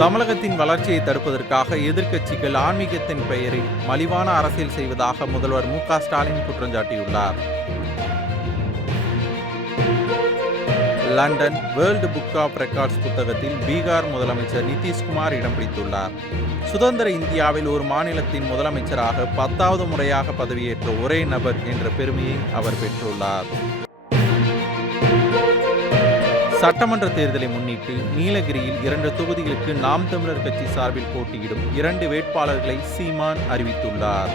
தமிழகத்தின் வளர்ச்சியை தடுப்பதற்காக எதிர்க்கட்சிகள் ஆன்மீகத்தின் பெயரில் மலிவான அரசியல் செய்வதாக முதல்வர் மு.க.ஸ்டாலின் குற்றம் சாட்டியுள்ளார். London world book of records புத்தகத்தில் பீகார் முதலமைச்சர் நிதிஷ்குமார் இடம் பிடித்துள்ளார். சுதந்திர இந்தியாவில் ஒரு மாநிலத்தின் முதலமைச்சராக 10வது முறையாக பதவியேற்ற ஒரே நபர் என்ற பெருமையை அவர் பெற்றுள்ளார். சட்டமன்ற தேர்தலை முன்னிட்டு நீலகிரியில் 2 தொகுதிகளுக்கு நாம் தமிழர் கட்சி சார்பில் போட்டியிடும் 2 வேட்பாளர்களை சீமான் அறிவித்துள்ளார்.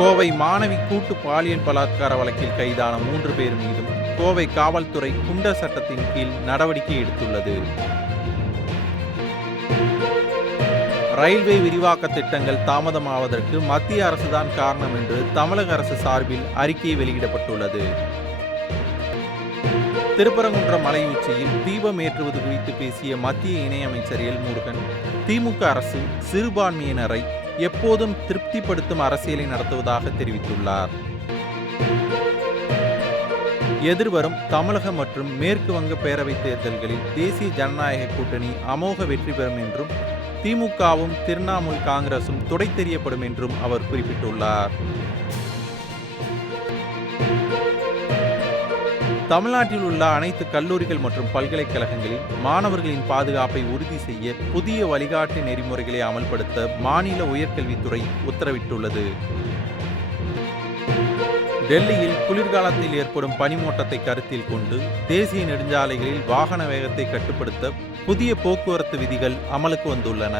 கோவை மாணவி கூட்டு பாலியல் பலாத்கார வழக்கில் கைதான 3 பேர் மீதும் கோவை காவல்துறை குண்டர் சட்டத்தின் கீழ் நடவடிக்கை எடுத்துள்ளது. ரயில்வே விரிவாக்க திட்டங்கள் தாமதமாவதற்கு மத்திய அரசுதான் காரணம் என்று தமிழக அரசு சார்பில் அறிக்கை வெளியிடப்பட்டுள்ளது. திருப்பரங்குன்றம் மலை உச்சியில் தீபம் ஏற்றுவது குறித்து பேசிய மத்திய இணையமைச்சர் எல் முருகன், திமுக அரசு சிறுபான்மையினரை எப்போதும் திருப்திப்படுத்தும் அரசியலை நடத்துவதாக தெரிவித்துள்ளார். எதிர்வரும் தமிழக மற்றும் மேற்கு வங்க பேரவைத் தேர்தல்களில் தேசிய ஜனநாயக கூட்டணி அமோக வெற்றி பெறும் என்றும் திமுகவும் திரிணாமுல் காங்கிரசும் துடை தெரியப்படும் என்றும் அவர் குறிப்பிட்டுள்ளார். தமிழ்நாட்டில் உள்ள அனைத்து கல்லூரிகள் மற்றும் பல்கலைக்கழகங்களில் மாணவர்களின் பாதுகாப்பை உறுதி செய்ய புதிய வழிகாட்டு நெறிமுறைகளை அமல்படுத்த மாநில உயர்கல்வித்துறை உத்தரவிட்டுள்ளது. டெல்லியில் குளிர்காலத்தில் ஏற்படும் பனிமூட்டத்தை கருத்தில் கொண்டு தேசிய நெடுஞ்சாலைகளில் வாகன வேகத்தை கட்டுப்படுத்த புதிய போக்குவரத்து விதிகள் அமலுக்கு வந்துள்ளன.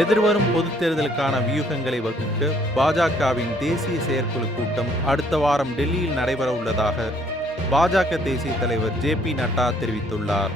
எதிர்வரும் பொதுத் தேர்தலுக்கான வியூகங்களை வகுக்க பாஜகவின் தேசிய செயற்குழு கூட்டம் அடுத்த வாரம் டெல்லியில் நடைபெற உள்ளதாக பாஜக தேசிய தலைவர் ஜே.பி. நட்டா தெரிவித்துள்ளார்.